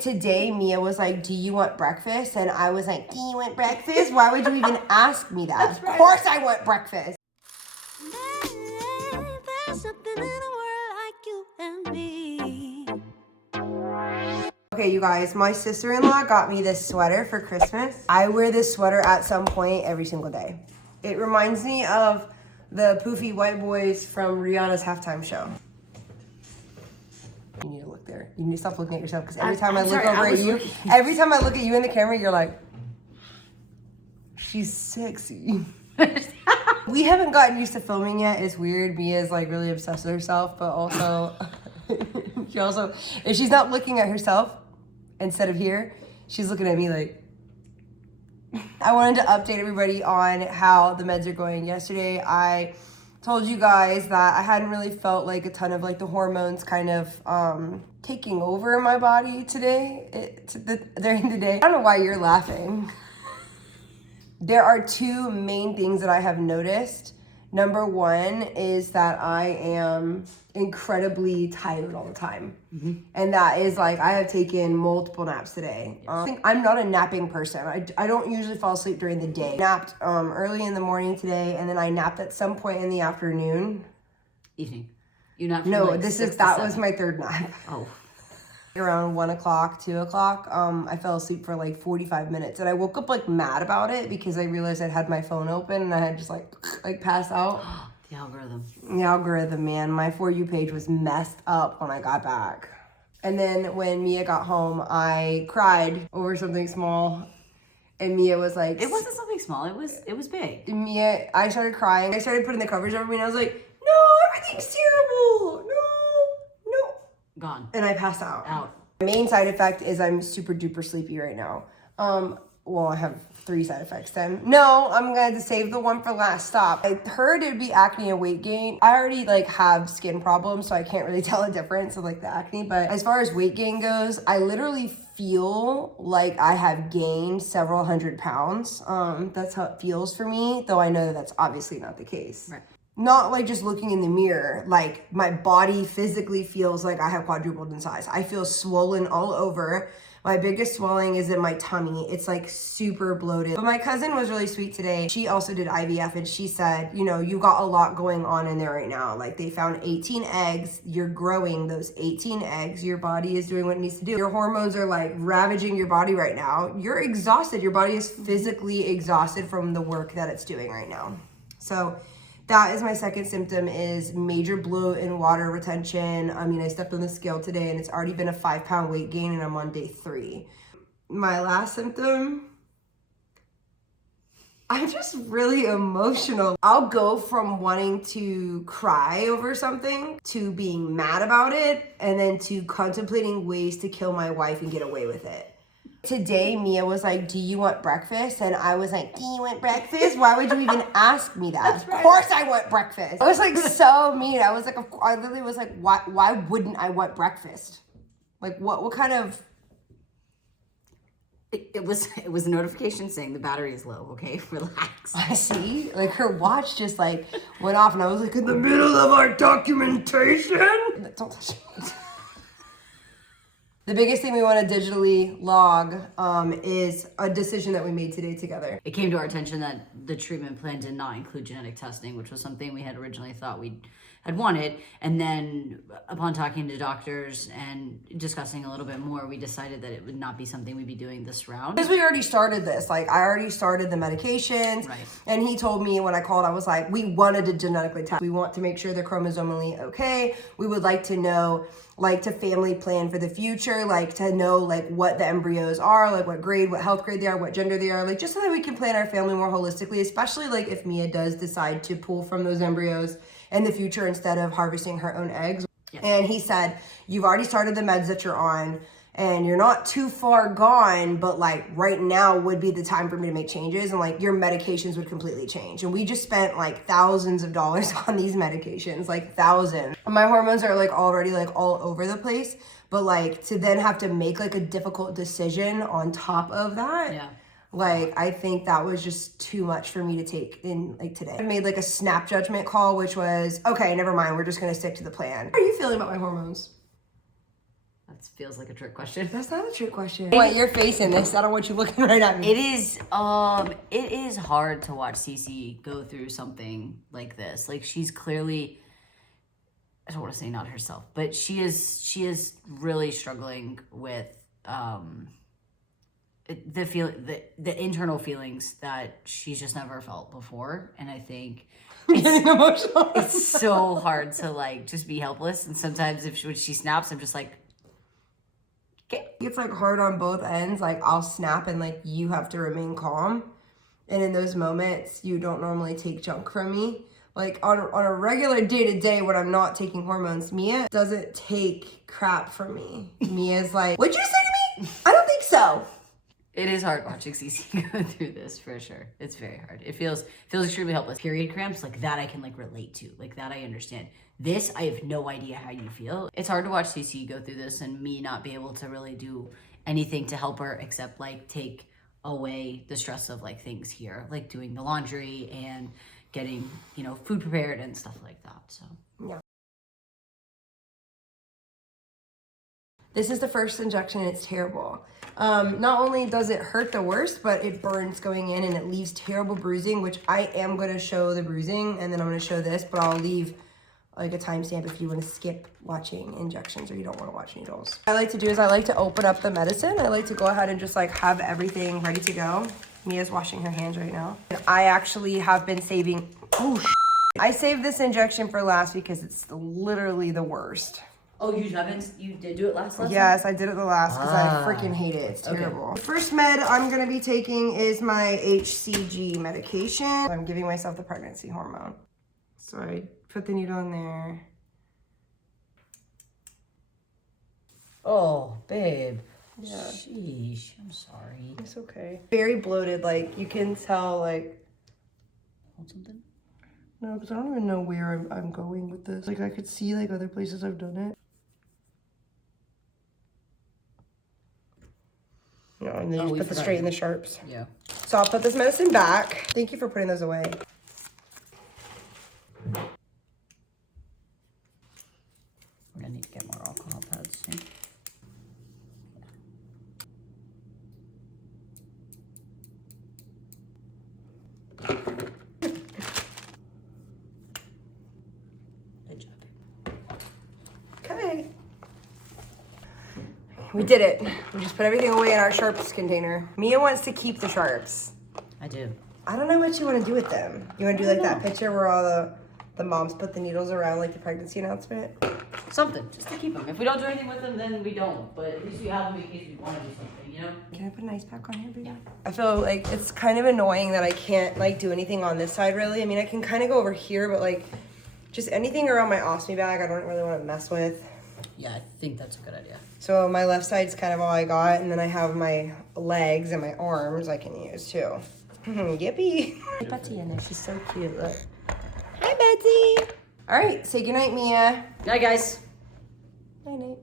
Today, Mia was like, do you want breakfast? And I was like, do you want breakfast? Why would you even ask me that? Of course I want breakfast. There's something in the world like you and me. Okay, you guys, my sister-in-law got me this sweater for Christmas. I wear this sweater at some point every single day. It reminds me of the poofy white boys from Rihanna's halftime show. You need to look there. You need to stop looking at yourself because every time I look over at you, every time I look at you in the camera, you're like, she's sexy. We haven't gotten used to filming yet. It's weird. Mia's like really obsessed with herself, but also, if she's not looking at herself instead of here, she's looking at me like. I wanted to update everybody on how the meds are going. Yesterday, I told you guys that I hadn't really felt like a ton of like the hormones kind of taking over my body today, during the day. I don't know why you're laughing. There are two main things that I have noticed. Number one is that I am incredibly tired all the time. Mm-hmm. And that is like, I have taken multiple naps today. I think I'm not a napping person. I don't usually fall asleep during the day. I napped early in the morning today, and then I napped at some point in the afternoon. Evening. You napped from No, like that was my third nap. Oh. Around 1 o'clock, 2 o'clock, I fell asleep for like 45 minutes, and I woke up like mad about it because I realized I'd had my phone open and I had just like passed out. The algorithm. The algorithm, man. My For You page was messed up when I got back. And then when Mia got home, I cried over something small, and Mia was like, it wasn't something small, it was big. I started crying. I started putting the covers over me, and I was like, no, everything's terrible. No. Gone. And I passed out. Out. The main side effect is I'm super duper sleepy right now. Well, I have 3 side effects then. No, I'm going to save the one for last. Stop. I heard it'd be acne and weight gain. I already like have skin problems, so I can't really tell a difference of like the acne. But as far as weight gain goes, I literally feel like I have gained several hundred pounds. That's how it feels for me, though I know that that's obviously not the case. Right. Not like just looking in the mirror, like my body physically feels like I have quadrupled in size. I feel swollen all over. My biggest swelling is in my tummy. It's like super bloated. But my cousin was really sweet today. She also did IVF, and she said, you know, you got a lot going on in there right now. Like they found 18 eggs. You're growing those 18 eggs. Your body is doing what it needs to do. Your hormones are like ravaging your body right now. You're exhausted. Your body is physically exhausted from the work that it's doing right now. So that is my second symptom, is major bloat and water retention. I mean, I stepped on the scale today and it's already been a 5-pound weight gain, and I'm on day 3. My last symptom, I'm just really emotional. I'll go from wanting to cry over something to being mad about it, and then to contemplating ways to kill my wife and get away with it. Today, Mia was like, do you want breakfast? And I was like, do you want breakfast? Why would you even ask me that? Of course I want breakfast. I was like so mean. I was like, I literally was like, why wouldn't I want breakfast? Like what kind of... It was a notification saying the battery is low, okay? Relax. I see. Like her watch just like went off, and I was like, in the middle of our documentation? Don't touch me. The biggest thing we want to digitally log is a decision that we made today together. It came to our attention that the treatment plan did not include genetic testing, which was something we had originally thought we had wanted. And then upon talking to doctors and discussing a little bit more, we decided that it would not be something we'd be doing this round. Because we already started this. Like, I already started the medications. Right. And he told me when I called, I was like, we wanted to genetically test. We want to make sure they're chromosomally okay. We would like to know, like, to family plan for the future, like to know like what the embryos are, like what grade, what health grade they are, what gender they are, like just so that we can plan our family more holistically, especially like if Mia does decide to pull from those embryos in the future instead of harvesting her own eggs. Yes. And he said, you've already started the meds that you're on, and you're not too far gone, but like right now would be the time for me to make changes, and like your medications would completely change. And we just spent like thousands of dollars on these medications, like thousands. My hormones are like already like all over the place, but like to then have to make like a difficult decision on top of that. Yeah. Like, I think that was just too much for me to take in like today. I made like a snap judgment call, which was, okay, never mind. We're just going to stick to the plan. How are you feeling about my hormones? That feels like a trick question. That's not a trick question. I want your face in this. I don't want you looking right at me. It is hard to watch Cece go through something like this. Like, she's clearly, I don't want to say not herself, but she is really struggling with the internal feelings that she's just never felt before. And I think getting emotional. it's so hard to like just be helpless. And sometimes when she snaps, I'm just like, okay. It's like hard on both ends. Like I'll snap and like you have to remain calm. And in those moments, you don't normally take junk from me. Like on a regular day-to-day when I'm not taking hormones, Mia doesn't take crap from me. Mia's like, what'd you say to me? I don't think so. It is hard watching Cece go through this, for sure. It's very hard. It feels extremely helpless. Period cramps, like that I can like relate to. Like that I understand. This, I have no idea how you feel. It's hard to watch Cece go through this and me not be able to really do anything to help her except like take away the stress of like things here, like doing the laundry and getting, you know, food prepared and stuff like that. So yeah. This is the first injection and it's terrible. Not only does it hurt the worst, but it burns going in and it leaves terrible bruising, which I am going to show the bruising and then I'm going to show this, but I'll leave like a timestamp if you want to skip watching injections or you don't want to watch needles. What I like to do is I like to open up the medicine. I like to go ahead and just like have everything ready to go. Mia's washing her hands right now. And I actually have been saving, I saved this injection for last because it's literally the worst. oh, you did do it last lesson? Yes, I did it the last because I freaking hate it. It's terrible. The first med I'm going to be taking is my HCG medication. I'm giving myself the pregnancy hormone. So I put the needle in there. Oh, babe. Yeah. Sheesh, I'm sorry. It's okay. Very bloated, like you can tell like... Hold something? No, because I don't even know where I'm going with this. Like I could see like other places I've done it. No, and then you just put this straight in the sharps. Yeah. So I'll put this medicine back. Thank you for putting those away. We're gonna need to get more alcohol pads soon. Good job. Okay. We did it. We just put everything away in our sharps container. Mia wants to keep the sharps. I do. I don't know what you want to do with them. You want to do like that picture where all the moms put the needles around like the pregnancy announcement? Something, just to keep them. If we don't do anything with them, then we don't. But at least we have them in case we want to do something, you know? Can I put an ice pack on here, baby? Yeah. I feel like it's kind of annoying that I can't like do anything on this side really. I mean, I can kind of go over here, but like just anything around my ostomy bag, I don't really want to mess with. Yeah, I think that's a good idea. So my left side's kind of all I got, and then I have my legs and my arms I can use too. Yippee! Betsy in there, she's so cute, look. Hi, Betsy! All right, say goodnight, Mia. Night, guys. Night, night.